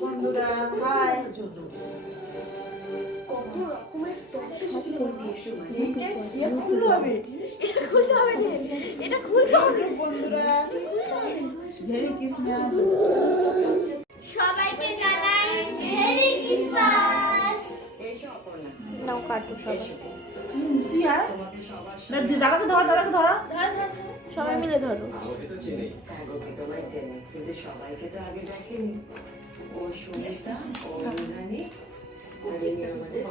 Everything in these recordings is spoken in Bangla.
বন্ধুরা হাই। কত রকমের এটা খুলতে হবে বন্ধুরা মেরি ক্রিসমাস। সবাইকে জানাই মেরি ক্রিসমাস। নাও কাটু সবাই। তুই আর না দাদাকে ধরো দাদাকে ধরো সবাই মিলে ধরো। কিন্তু সবাইকে তো আগে দেখেনি। ও সুমিতা, ও রানী, আর এই আমাদের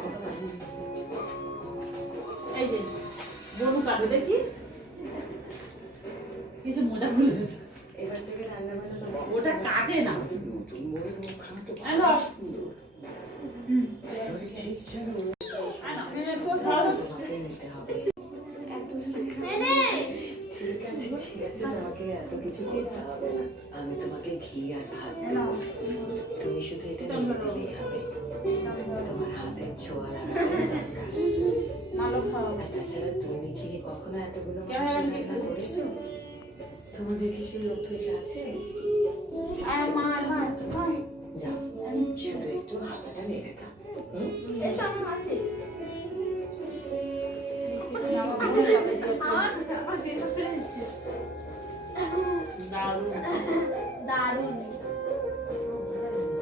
এই যে গরু কাটবে দেখি কিছু মজা ভুলে যাচ্ছে। এবার থেকে রান্না বান্না ওটা কাটে না নতুন বই মুখ খাওয়াতে হ্যালো তোমাকে নিতে হবে। ঠিক আছে ঠিক আছে, তোমাকে এত কিছু কিনতে হবে না। আমি তোমাকে ঘি আর ভাত দেবো। তুমি শুধু এটা নিয়ে দিলেই হবে। তোমার হাতের ছোঁয়া লাগানো দরকার। তাছাড়া তুমি কি কখনো এতগুলো রান্না করেছো? তোমাদের কি সেই অভ্যেস আছে? যাও, শুধু একটু হাতাটা নেড়ে দাও। দারুণ দারুণ